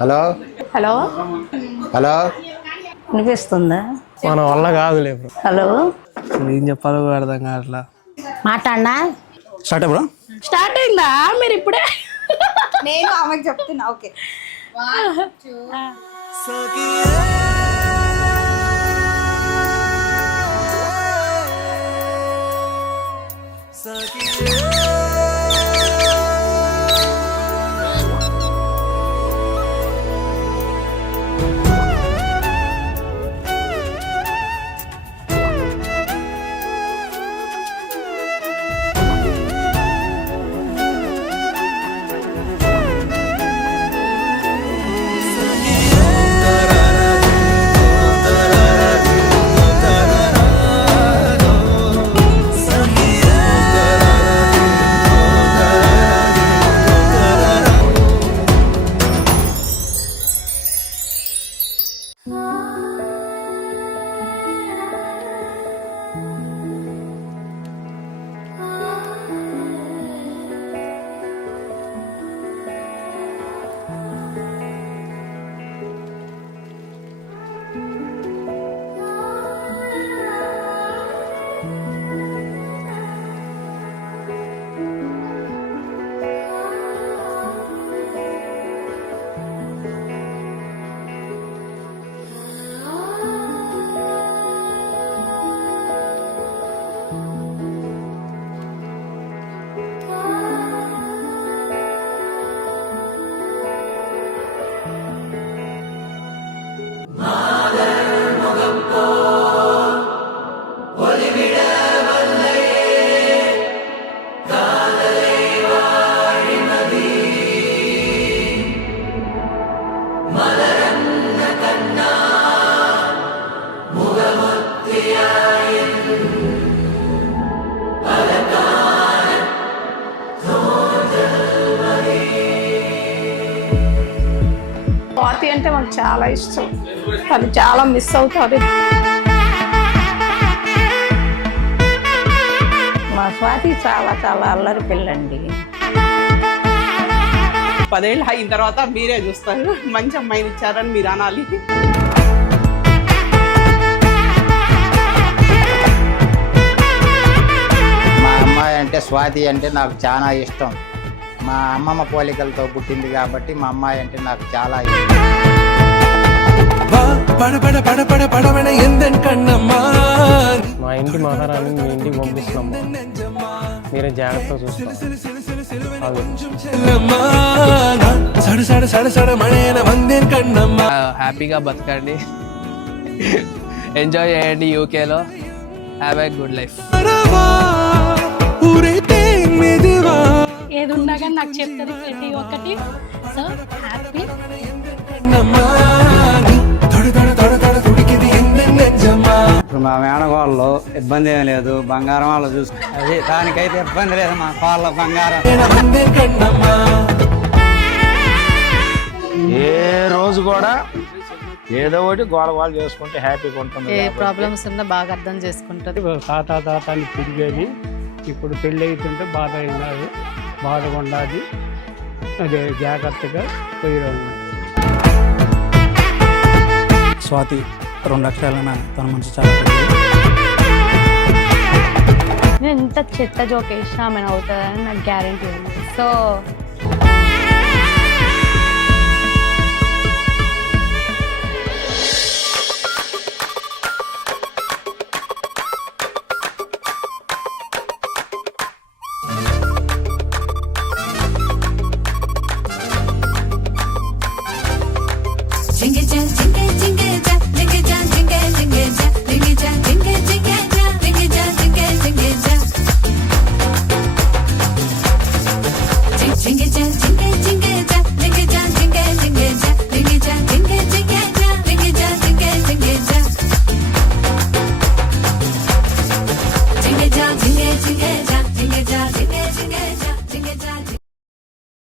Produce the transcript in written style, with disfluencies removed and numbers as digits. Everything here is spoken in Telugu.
హలో హలో హలో వినిపిస్తుందా? మన వల్ల కాదులే. హలో ఏం చెప్పాలో అర్థం కావట్లా. మాట్లాడినా స్టార్ట్ బ్రో. స్టార్ట్ అయిందా? మీరు ఇప్పుడే నేను ఆమెకు చెప్తున్నా. ఓకే స్వాతి అంటే మాకు చాలా ఇష్టం. అది చాలా మిస్ అవుతుంది. మా స్వాతి చాలా చాలా అల్లరి పిల్లండి. 10 ఏళ్ళు అయిన తర్వాత మీరే చూస్తారు. మంచి అమ్మాయిని ఇచ్చారని మీరు అనాలి. మా అమ్మాయి అంటే స్వాతి అంటే నాకు చాలా ఇష్టం. మా అమ్మమ్మ పోలికలతో పుట్టింది కాబట్టి మా అమ్మాయి అంటే నాకు చాలా ఇష్టం. మా ఇంటి మహారాణి మీ ఇంటికి పంపిస్తున్నాము. మీరే జాగ్రత్తగా చూసుకోవాలి. హ్యాపీగా బతకండి, ఎంజాయ్ చేయండి. యూకేలో హ్యావ్ ఏ గుడ్ లైఫ్. ఏది ఉన్నా కానీ నాకు చెప్తుంది ప్రతి ఒక్కటి. So happy. ఇప్పుడు మా మేనగోళ్ళు ఇబ్బంది ఏం లేదు, బంగారం వాళ్ళు చూసు అది దానికైతే ఇబ్బంది లేదు. మా వాళ్ళ బంగారం ఏ రోజు కూడా ఏదో ఒకటి గోల చేసుకుంటే హ్యాపీగా ఉంటుంది. ఏ ప్రాబ్లమ్స్ ఉన్నా బాగా అర్థం చేసుకుంటుంది. తాతాని తిరిగేది ఇప్పుడు పెళ్ళి అవుతుంటే బాధ అయినారు, బాధగా ఉండాలి. అదే జాగ్రత్తగా పోయి స్వాతి 2 లక్షలైనా తన మంచి చాలా నేను ఎంత చెత్త జోక్ వేసినా ఆమె అవుతుందని నాకు గ్యారంటీ ఉంది. సో